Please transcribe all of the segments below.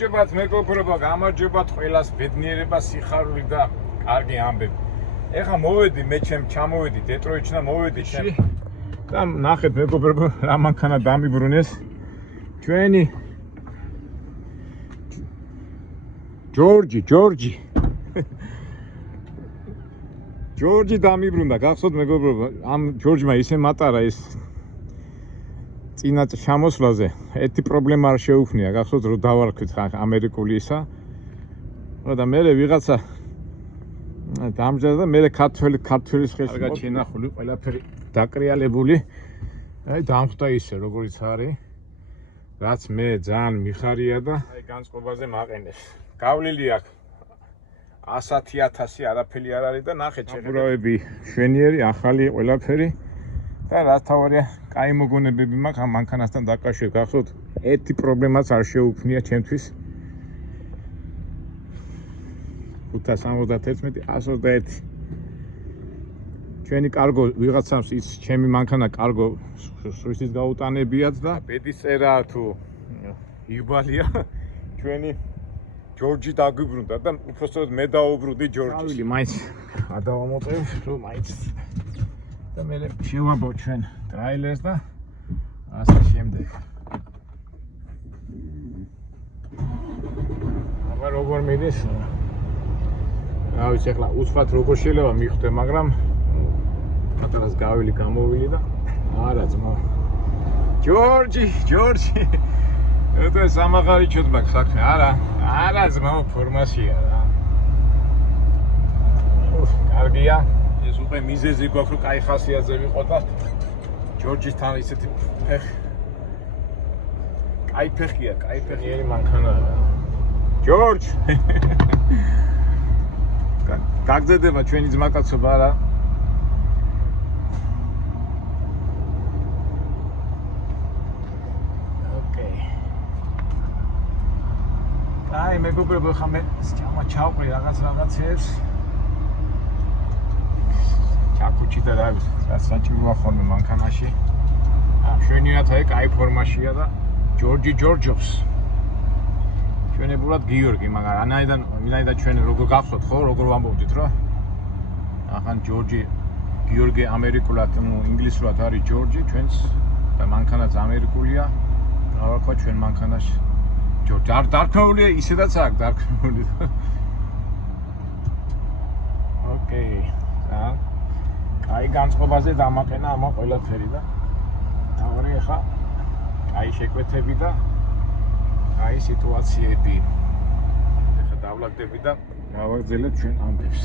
გამარჯობათ მეგობრებო, გამარჯობათ ყველას, ბედნიერება, სიხარული და კარგი ამბები. ეხლა მოვედი მე ჩამოვედი დეტროიტში და მოვედი და ნახეთ მეგობრებო, რა მანქანა დამიბრუნეს. ჩვენი ჯორჯი ჯორჯი დამიბრუნდა, გახსოვთ მეგობრებო, ამ ჯორჯმა ისე მატარა ის წინა ჩამოსვლაზე ერთი პრობლემა არ შეუქმნია, გახსოვთ რომ დავარქვით ამერიკული ისა. და მე ვიღაცა დამჯერდა და მე ქართველის ხელში კარგად შენახული, ყველაფერი დაკრიალებული. აი დამხვდა ისე როგორიც არის. რაც მე ძალიან მიხარია და აი განწყობაზე მაყენებს. გავლილი აქ 110.000 არაფერი არ არის და ნახეთ შეხედავები შვენიერი, ახალი ყველაფერი. და რაც თავარია, კაი მოგონებები მაქვს ამ მანქანასთან დაკავშირებით. გახსოვთ, ერთი პრობლემაც არ შეუქმნია ჩემთვის. 571 121. ჩვენი კარგო ვიღაცამ ის ჩემი მანქანა კარგო სვისის გაუტანებიათ და ბედის წერა თუ იბალია ჩვენი ჯორჯი დაგვიბრუნდა და უბრალოდ მე დაუბრუნდი ჯორჯს. ავილი მაინც ადავამოწევ რომ მაინც და მე შევაბო ჩვენ ტრაილერს და ასე შემდეგ. აბა როგორ მიდის? რა ვიცი, ახლა უცბად როგორ შეიძლება მიხვდე, მაგრამ მატარას გავილი გამოვილი და არა ძმა. ჯორჯი ეს სამაღარიჩოდ მაქვს საქმე, არა ძმა, ფორმაშია რა. კარგია. ეს უკვე მიზეზი გვაქვს რომ კაი ხასიათზე ვიყოთ და ჯორჯისთან ისეთი ფეხი. კაი ფეხია, კაი ფეხიერი მანქანაა. ჯორჯ. გაგზდება ჩვენი ძმაკაცობა რა. ოკეი. აი მეგობრებო, ხა მე ჩავყრი რაღაცებს. ჩაკუჩი და რა ვიცი, რაც საჭიროა ხოლმე მანქანაში. შვენიათ აი კაი ფორმაშია და ჯორჯი ჯორჯობს. ჩვენებურად გიორგი, მაგრამ ვინაიდან ჩვენ როგორ გახსოვთ ხო, როგორ ვამბობდით რა? ახან ჯორჯი გიორგი ამერიკულად, ინგლისურად არის ჯორჯი, ჩვენს და მანქანაც ამერიკულია. რა ვქვა ჩვენ მანქანაში? ჯორჯი არ დარქმეულია, ისედაც აქვს დარქმეული. ოკეი. აი განწყობაზე დამაყენა ამა ყველაფერი და თავარი ახლა აი შეკვეთები და აი სიტუაციები. ახლა დავლაგდები და გავაგრძელებ ჩვენ ამბებს.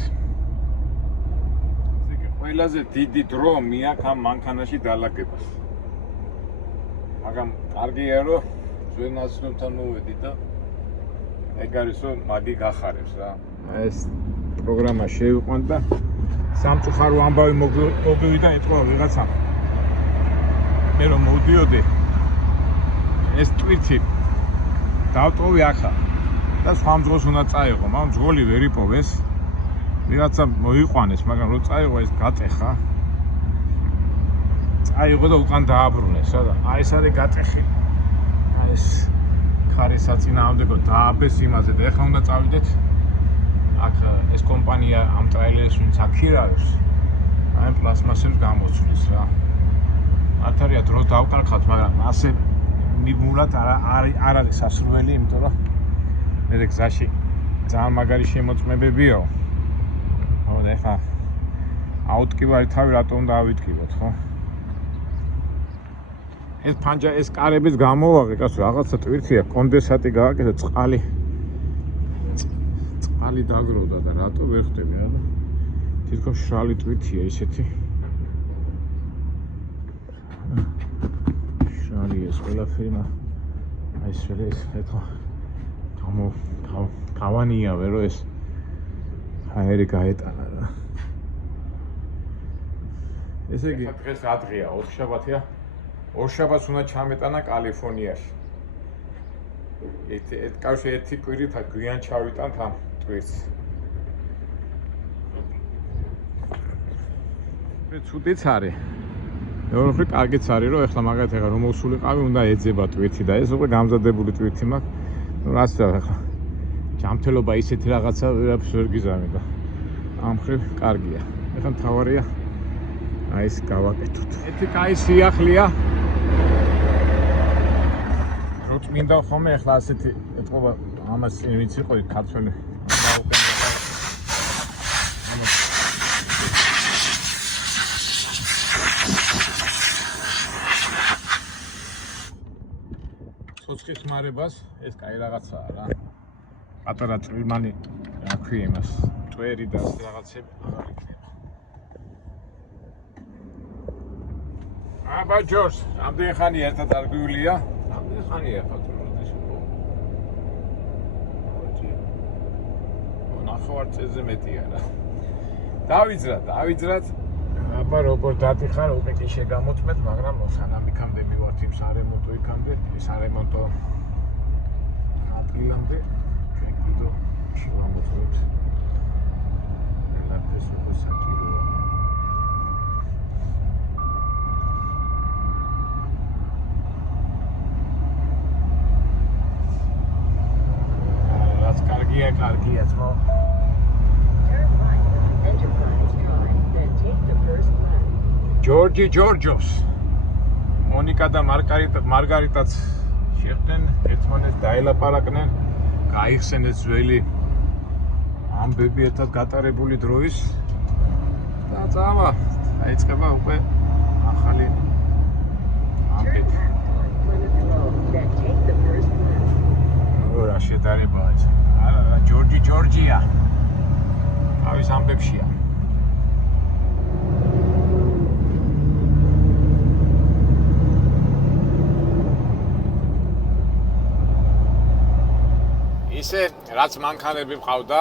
ისე ყველაზე დიდი დრო მიაქვს ამ მანქანაში დალაგებას. მაგრამ კარგია რომ ზვენაცნობთან მოვედი და ეგ არის რომ მაგი გახარებს რა. ეს პროგრამა შევიყვან და სამწუხარო ამბავი მოგივიდა ეთქვა ვიღაცამ. მე რომ მოვდიოდი ეს ტვირთი დავტოვი ახლა და სხვა მძღოლს უნდა წაიღო, მაგრამ მძღოლი ვერ იპოვეს. ვიღაცა მოიყვანეს, მაგრამ რო წაიღო ეს გატეხა. წაიღო და უკან დააბრუნეს, რა და აი ეს არის გატეხი. აი ეს ქარი საწინააღმდეგო დააბეს იმაზე და ეხლა უნდა წავიდეთ. აქ ეს კომპანია ამ ტრაილერს ვინც აქირავებს, აი პლასმასებს გამოცვლის რა. ათარია დრო დავკარგავთ, მაგრამ ასე მიბმულად არ არის სასურველი, იმიტომ რომ მე გზაში ძალიან მაგარი შემოწმებებიო. აუ და ეხლა აუტკივარი თავი რატო უნდა ავიტკივოთ, ხო? ეს პანჯა ეს კარებიც გამოვაღე, კაცო, რაღაცა ტვირთია, კონდენსატი გააკეთე, წყალი დაგროვდა და რატო ვერ ხდები რა? თითქოს შრალი ტვირთია ისეთი. შრალი ეს ყველაფერი, აი ეს ეხლა თავანია ვერო ეს აერი გაეტანა რა. ესე იგი დღეს ადრეა, 4 შაბათია. 2 შაბათს უნდა ჩამეტანა კალიფორნიაში. კავშირი ერთი კვირით გვიან ჩავიტანთ ამ ტვირთს. ცუდიც არის. მეორე კარგიც არის, რომ ეხლა მაგათ ეხლა რომ მოსულიყავი, უნდა ეძება ტვირთი და ეს უკვე გამზადებული ტვირთი მაქვს. რასა ახლა ჯანმრთელობა ისეთი რაღაცა ვერაფერს ვერ გიზამი და ამ ხრივ კარგია. ეხლა მთავარია აი ეს გავაკეთოთ. ერთი კაი სიახლეა. რო წმინდა ხომ ახლა ასეთი ეთყობა ამას ვინც იყო ქართველი სოცხის ხმარებას ეს კაი რაღაცაა რა. პატარა წვიმანი რა ქვია იმას წვერი და ასე რაღაცები აღარ იქნება. აბა ჯორჯ, ამდენ ხანი ერთად არ გვივლია? ამდენ ხანია ხო როდის იყო? ნახევარ წელზე მეტია რა. დავიძრათ. აბა როგორ დადიხარ, უკვე კი შეგამოწმეთ, მაგრამ სანამ იქამდე მივართ იმ სარემონტო იქამდე, სარემონტო ადგილამდე ჩვენ კიდო შევამოწმოთ. ელაპეს უკვე საჭიროა. რაც კარგია ძმო. ჯორჯი ჯორჯოვს მონიკა და მარგარიტაც შეხვდნენ ერთმანეთს დაელაპარაკნენ გაიხსენეს ძველი ამბები ერთად გატარებული დროის და წავა დაიწყება უკვე ახალი ამბები რა შედარებაა ეს არა ჯორჯია თავის ამბებშია ისე რაც მანქანები მყავდა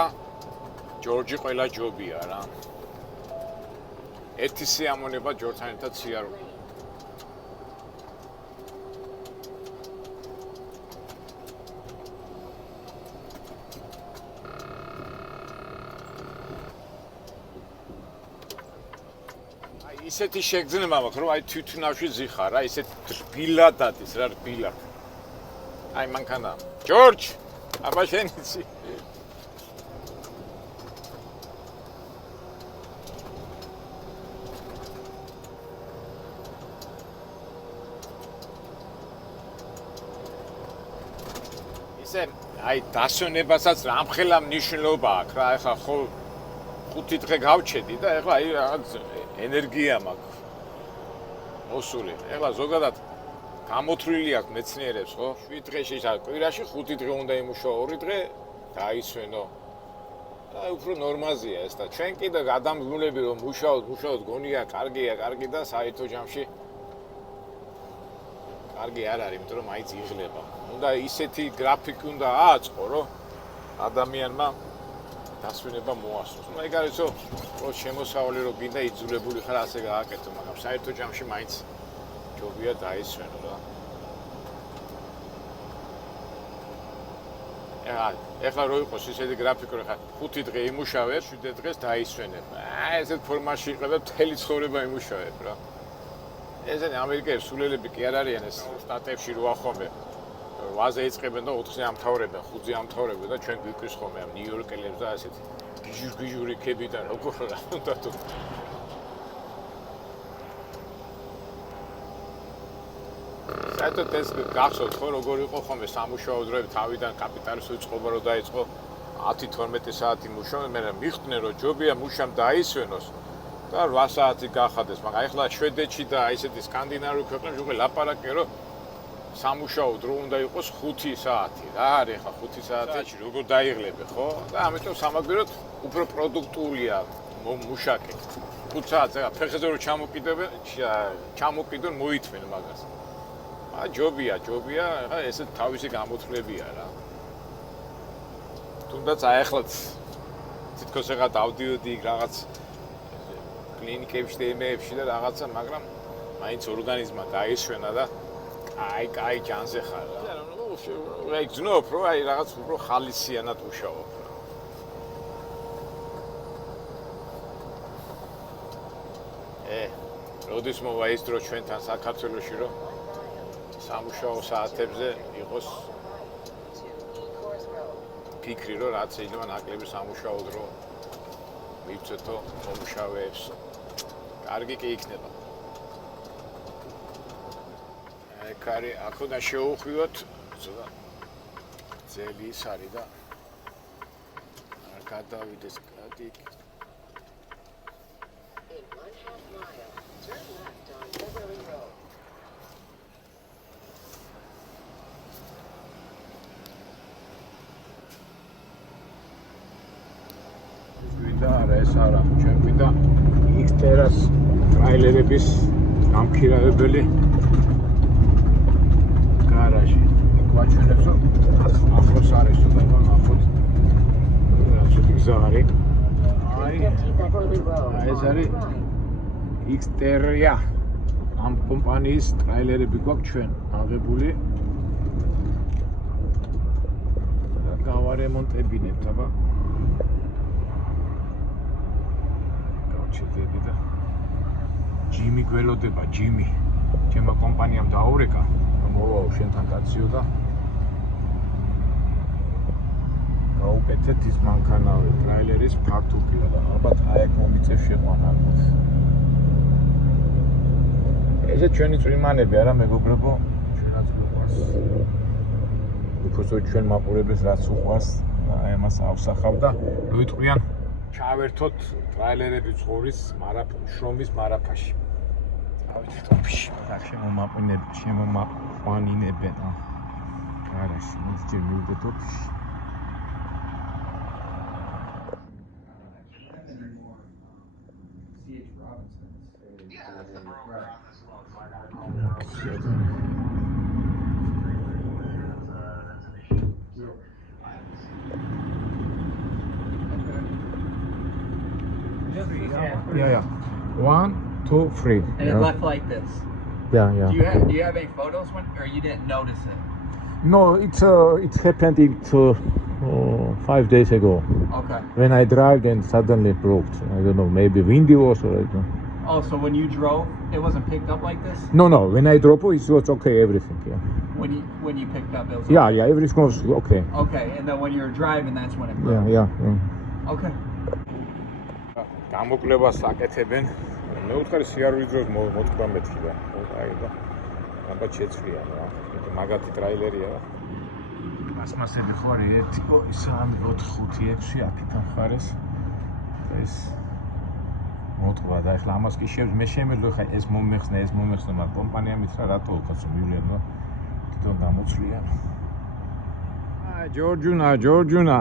ჯორჯი ყველა ჯობია რა ერთი სიამონება ჯორჯთან ერთად სიარული ისეთი შეგრძნება მაქვს რომ აი თვითნავში ზიხარ რა ისეთ რბილად დადის რა რბილად აი მანქანა ჯორჯ აბა შენ იცი ისე აი დასვენებასაც რამხელა მნიშვნელობა აქვს რა ეხლა ხო 5 დღე გავჩედი და ეხლა აი რაღაც ენერგია მაქვს მოსული ეხლა ზოგადად გამოთვლილი აქვს მეცნიერებს ხო 7 დღეში კვირაში 5 დღე უნდა იმუშაო 2 დღე დაისვენო და უფრო ნორმაზია ეს და ჩვენ კიდე გადამგმულები რომ მუშაობთ გონია კარგი და საერთო ჯამში კარგი არ არის იმიტომ რომ მაინც იღლება უნდა ისეთი გრაფიკი უნდა ააწყო რომ ადამიანმა დასვენება მოასწროს მაგ არის რომ შემოსავალი რო გინდა იძულებული ხარ ასე გააკეთო მაგრამ საერთო ჯამში მაინც ჯობია დაისვენო რა. ეხლა რო იყოს ისეთი გრაფიკი რომ ხა 5 დღე იმუშავებ, 7 დღეს დაისვენებ. ესეთ ფორმაში იყებ და მთელი ცხოვრება იმუშავებ რა. ესენი ამერიკელები სულელები კი არ არიან ეს სტატებში რო ახომე. 8-ზე იწყებენ და 4-ზე ამთავრებენ, 5-ზე ამთავრებენ და ჩვენ გვიკვირს ხოლმე ამ ნიუ-იორკელებს და ასეთი გიჟური ქებიდან როგორ რა უნდა თუ საერთოდ ეს გახსოვთ ხო როგორ იყო ხოლმე სამუშაო დროები თავიდან კაპიტალის უწყობა რო დაიწყო 10-12 საათი მუშაობენ მე მიხდნენ რომ ჯობია მუშამ დაისვენოს და 8 საათი გახადეს მაგრამ ახლა შვედეთში და ისეთი სკანდინავიური ქვეყნებში უკვე ლაპარაკია რომ სამუშაო დრო უნდა იყოს 5 საათი რა არის ახლა 5 საათი როგორ დაიღლები ხო და ამიტომ სამაგიეროდ უფრო პროდუქტულია მუშაკი 5 საათზე ფეხზე რო ჩამოკიდონ მოითმენ მაგას ჯობია ხა ესე თავისი გამოთვლებია რა თუნდაც აი ახლა თითქოს რაღაც დავდიოდი რაღაც კლინიკებში და იმეებში და რაღაცა მაგრამ მაინც ორგანიზმმა დაისვენა და აი ჯანზე ხარ რა რა იქნებ რომ აი რაღაც უფრო ხალისიანად მუშაობ როდის მოვა ის დრო ჩვენთან საქართველოში რომ სამუშაო საათებზე იყოს ფიქრი რომ რაც შეიძლება ნაკლები სამუშაო დრო მივცეთო მომუშავეებს. კარგი კი იქნება. კარი აქ უნდა შევუხვიოთ ზოგადად ძელი ის არის და არ გადავიდეს კადი. გვინდა არა ეს არა ჩვენ გვინდა X-Terras ტრაილერების გამქირავებელი გარაჟი. გვაჩვენებს რომ ახლოს არის და ნახოთ რა ცუდი გზა არის. ეს არის X-Terra ამ კომპანიის ტრაილერები გვაქვს ჩვენ აღებული. გავარემონტებინებთ აბა. ჩედები და ჯიმი გველოდება ჯიმი ჩემო კომპანიამ დაურეკა რომ მოვაო შენთან კაციო და გაუკეთეთ ის მანქანავე ტრაილერის ფართობია და ალბათ აი აქ მომიწევს შეყვანა. ესე ჩვენი წვიმანები არა მეგობრებო ჩვენაც გვყვარს უფრო ჩვენ მაყურებელს რაც უყვარს აი ამას ავსახავ და მოიტყვიან ჩავერთოთ ტრაილერები ცხოვრის შრომის მარაფაში. წავიდეთ ოფისში. აქ შემომაყვანინებენ. გარაში მისჯერ მივიდეთ ოფისში. Yeah. 1, 2, 3. And it left like this. Yeah. Do you have any photos or you didn't notice it? No, it happened 5 days ago. Okay. When I drive and suddenly it broke. I don't know, maybe windy was or I don't know. Oh, so when you drove, it wasn't picked up like this? No. When I drove, it was okay, everything. Yeah. When you picked up, it was Yeah, everything was okay. Okay, and then when you were driving, that's when it broke. Yeah. Okay. გამოკლებას აკეთებენ. მეუთხარი სიარული დროს მოთქვა მეთქი და აი და ალბათ შეცვლია რა. მაგათი ტრაილერია რა. პლასმასები ხო არის 1 3 4 5 6 აქეთან ხარეს. ეს მოთქვა და ახლა ამას კი მე შემეძლო ხა ეს მომეხსნა მაგრამ კომპანია მითხრა რატო უკაცო მივლენო. თვითონ გამოცვლია. ჯორჯუნა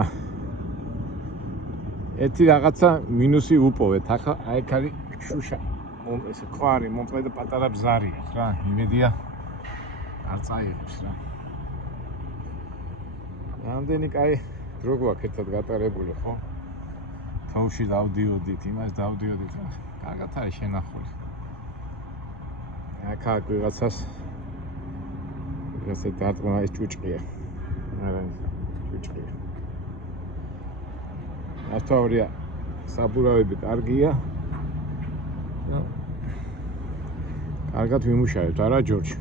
ეთი რაღაცა მინუსი უპოვეთ. ახლა აი აქ არის შუშა. ესე ქვარი მომწვე და პატარა ბზარია რა. იმედია არ წაიღებს რა. რამდენი კაი დრო გვაქვს ერთად გატარებული ხო? თოვში დავდიოდით, იმას დავდიოდით რა. კარგად არის შენახული. აქ ვიღაცას დარტყმა ეს ჭუჭყია. არა ჭუჭყია. ასთავრია საბურავები კარგია. კარგად ვიმუშავებთ, არა ჯორჯი?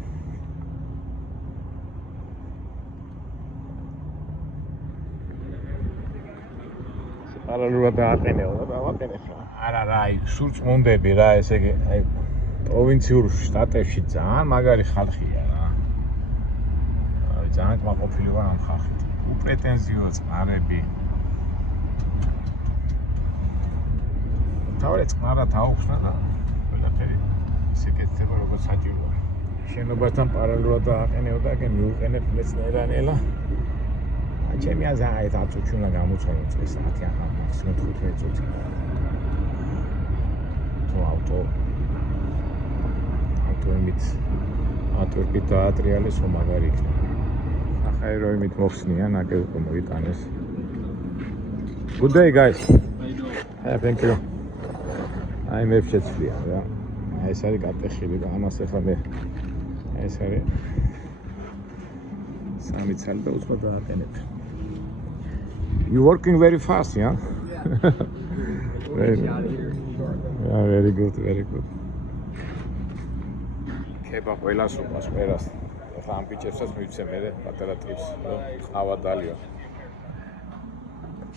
პარალელურად დააყენეო და დავაყენებ რა. არა რა, აი სულ წმუნდები რა, ესე იგი, აი პროვინციურ შტატებში ძალიან მაგარი ხალხია რა. აი ძალიან კმაყოფილი ვარ ამ ხალხით. უპრეტენზიო წყარები. თავი წყარა დაუხსნა და ყველაფერი ისეკეთება როგორც საჭიროა. შენობასთან პარალელურად დააყენეო და მე მივიყენებ მეცნიერანელა. ჩემი აზრით 10 წუთი უნდა გამოცხადო წეს საათი ახლა მაქსიმუმ 15 წუთი. თუ ავტომით ატვირკით დაატრიალეს მაგარი იქნება. ახლა რო იმით მოხსნიან, აკე უკვე მოიტანეს. Good day guys. How you doing? Thank you. აი მე შეცვლია რა. ეს არის კატეხილი და ამას ახლა მე ეს არის სამი ცალი და უცხო დააყენებ. You working very fast, yeah? Very good. Keba ყველას უყვარს ყველას. ახლა ამ ბიჭებსაც მივცე მე პატარა ტიპს, რომ ყავა დალიო.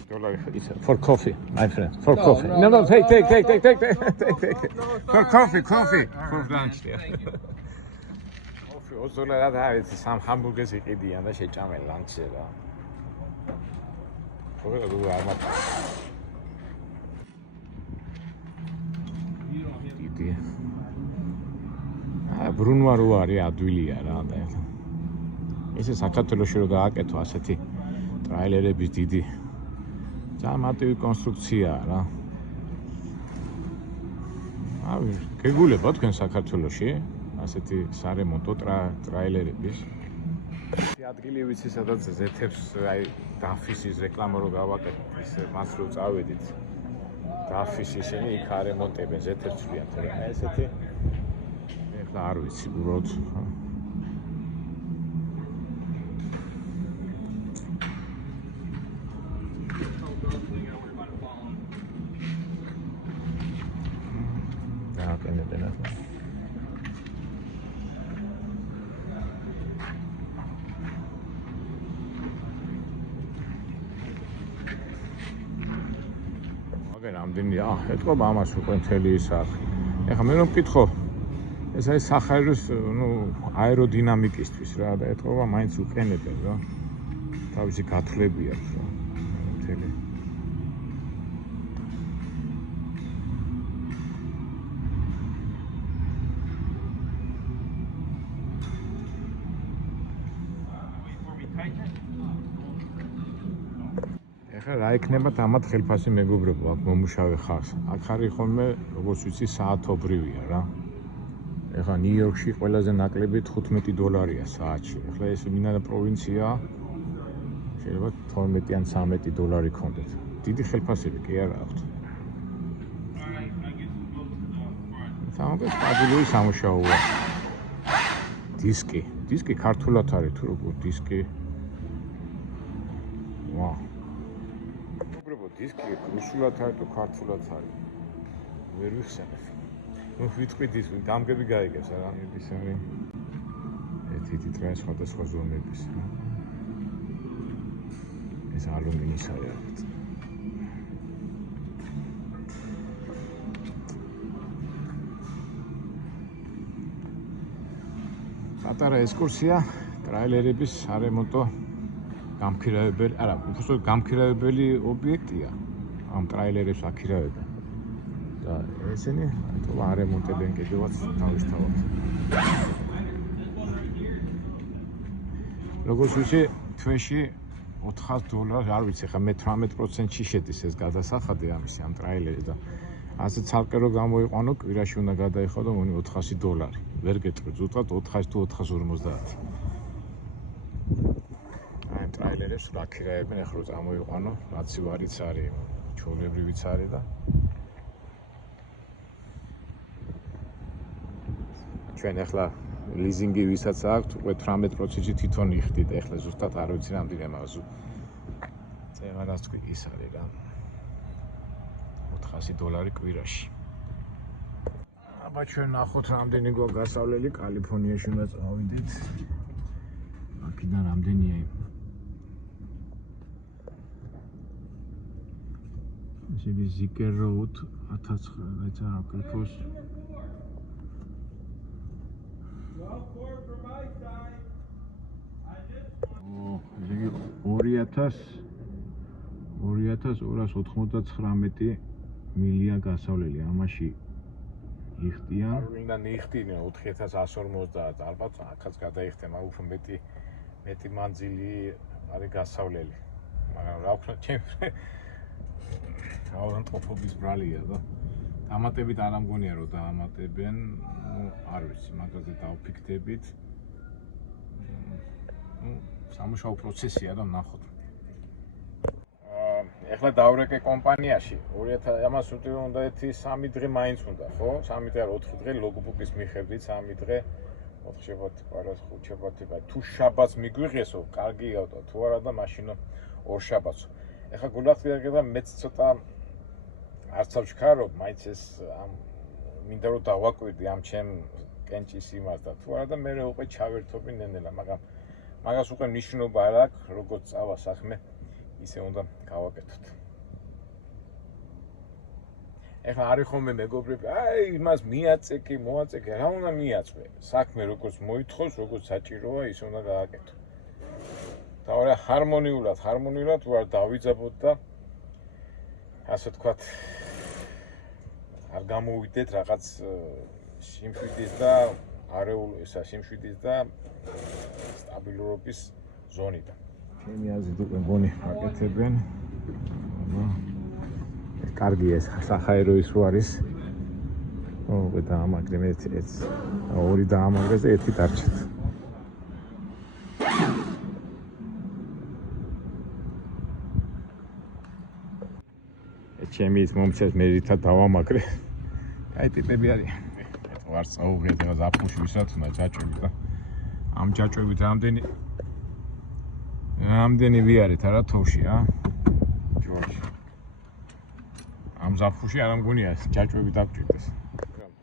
For coffee, my friend. For coffee. No, take. For coffee. For lunch. Coffee. $2 არის სამ ჰამბურგერს იყიდიან და შეჭამენ ლანჩზე რა. ხო რა არ დიდი. ბრუნვა რო არის ადვილია რა და ესე საქართველოში რო გააკეთო ასეთი ტრაილერების დიდი ძალიან მარტივი კონსტრუქციაა რა. გეგულება თქვენ საქართველოში ასეთი სარემონტო ტრაილერების. ადგილი ვიცი სადაც ზეთებს აი დაფისის რეკლამა რო გავაკეთოთ ის მას რო წავედით. დაფის ისინი იქ არემონტებენ ზეთებს ცვლიან რა ესეთი. ეხლა არ ვიცი უბრალოდ რამდენია? ეთქობა ამას უკვე მთელი ის არხი. ეხლა მე რომ ვკითხო, ეს არის სახაერის, აეროდინამიკისთვის რა და ეთქობა მაინც უყენებენ რა. თავისი გათვლები აქვს რა. მთელი. რა იქნება თამათ ხელფასი მეგობრებო აქ მომუშავე ხარს. აქ არის ხოლმე როგორც ვიცი საათობრივია რა. ეხლა ნიუ-იორკში ყველაზე ნაკლები $15 საათში. ეხლა ეს მინანა პროვინცია შეიძლება $12 ან $13 ქონდეთ. დიდი ხელფასები კი არა აქვთ. თამამად სტაბილური სამუშაოა. დისკი ქართულად არის თუ როგორ დისკი. ვა დისკი რუსულად არის თუ ქართულად არის. ვერ ვიხსენებ. ნუ ვიტყვით ის გამგები გაიგებს რა ის არის. ერთი ტრანს სხვადასხვა ზომების. ეს ალუმინის არის. პატარა ექსკურსია ტრაილერების არემონტო გამქირავებელი, არა, უბრალოდ გამქირავებელი ობიექტია. ამ ტრაილერებს აქირავებენ. და ესენი თქო არემონტებენ კიდევაც თავისთავად. როგორც ვიცი, თვეში $400, არ ვიცი, ხა მე 18%-ში შედის ეს გადასახადი ამისი ამ ტრაილერი და ასე ცალკე რო გამოიყვანო, კვირაში უნდა გადაიხადო მონი $400. ვერ გეტყვი, ზუსტად 400 თუ 450. ტრაილერებს ვაქირავებენ, ეხლა რომ წამოიყვანო, რაც ვარიც არის, ჩვეულებრივიც არის და ჩვენ ეხლა ლიზინგი ვისაც აქვს, უკვე 18%-ში თვითონ იხდით, ეხლა ზუსტად არ ვიცი რამდენი მაგას. წევარას თქვი ის არის რა. $400 კვირაში. აბა ჩვენ ნახოთ რამდენი გვაქვს გასავლელი კალიფორნიაში უნდა წავიდეთ. აქედან რამდენია ისები ზიკერ როუდ 1900 აკრიფოს იგი 2299 მილია გასავლელი ამაში იხდიან. არ უნდა ნიხდინე 4150 ალბათ აქაც გადაიხდე, მაგრამ უფრო მეტი მანძილი არის გასავლელი. მაგრამ რა ვქნა ჩემს ავანტოფობის ბრალია და დამატებით არ ამგონია რომ დაამატებენ, არ ვიცი, მაგაზე დავფიქრდებით. სამუშაო პროცესია და ნახოთ. ეხლა დავრეკე კომპანიაში 2000 ამას უნდა ერთი 3 დღე მაინც უნდა, ხო? 3 დღე არ 4 დღე ლოგბუქის მიხედვით 3 დღე 4 შაბათი, პარას 5 შაბათი, თუ შაბათს მიგვიღესო, კარგია და თუ არა და მაშინ 2 შაბათს. ეხლა გულახდილება მეც ცოტა არც ავჩქარო, მაინც ეს მინდა რომ დავაკვირდი ამ ჩემ კენჭის იმას და თუ არა და მე უკვე ჩავერთობი ნენელა, მაგრამ მაგას უკვე მნიშვნელობა არ აქვს, როგორც წავა საქმე ისე უნდა გავაკეთოთ. ეხლა არის ხოლმე მეგობრები, აი იმას მიაწეკი, მოაწეკე, რა უნდა მიაწვე? საქმე როგორც მოითხოვს, როგორც საჭიროა, ის უნდა გააკეთო. და ჰარმონიულად ვარ დავიძაბოთ და ასე თქვათ არ გამოვიდეთ რაღაც სიმშვიდის და სიმშვიდის და სტაბილურობის ზონიდან. ჩემი აზრით უკვე მგონი აკეთებენ. კარგი ეს საჰაერო ის რო არის. უკვე დაამაგრე მე ეს ორი დაამაგრეს და ერთი დარჩეთ. ჩემი ის მომცეს მე რითად დავამაგრე. აი ტიპები არიან. ვარ წაუღეთ და ზაფხულში ვისაც უნდა ჯაჭვები და ამ ჯაჭვებით რამდენი ვიარეთ არა თოვში რა. ჯორჯი. ამ ზაფხულში არ ამგონია ჯაჭვები დაგჭირდეს.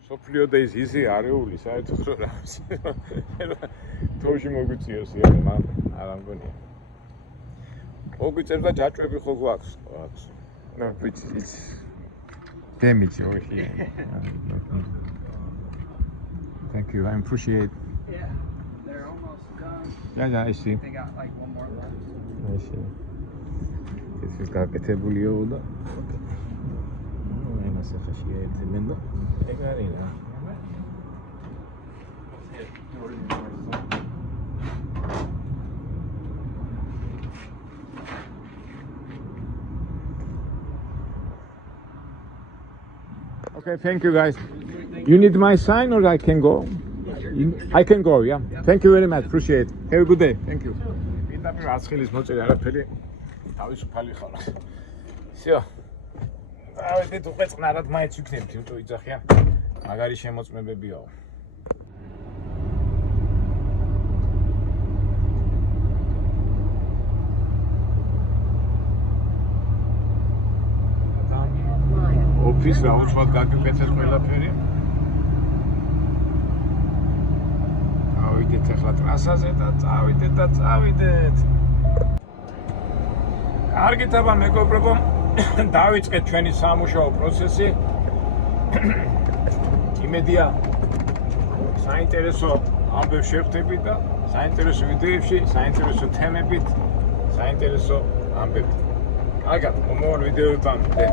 სოფლიო და ის ისი არეული საერთოდ რა თოვში მოგვიწიოს არ ამგონია. მოგვიწევს და ჯაჭვები ხო გვაქვს? No, it's damage over here. Thank you, I appreciate. Yeah, they're almost done. Yeah, I see. They got like one more left. I see. This is გაკეთებული და იმას ახლა შეეძებენ და ეგ არის რა. Okay, thank you guys. You need my sign or I can go? I can go, yeah. Thank you very much. Appreciate it. Have a good day. Thank you. პირდაპირ აცხილის მოწერი არაფერი თავისუფალი ხარ. Всё. დავიდეთ უკვე წნარად მაინც ვიქნებით, იმიტომ იძახიან. მაგარი შემოწმებებიაო. ოფის რა უცბად გაგიკეთეთ ყველაფერი. ავიდეთ ახლა ტრასაზე და წავიდეთ. კარგით აბა მეგობრებო, დავიწყეთ ჩვენი სამუშაო პროცესი. იმედია საინტერესო ამბებს შევხვდებით და საინტერესო ვიდეოებში, საინტერესო თემებით, საინტერესო ამბებით. კარგად, მომავალ ვიდეოებამდე.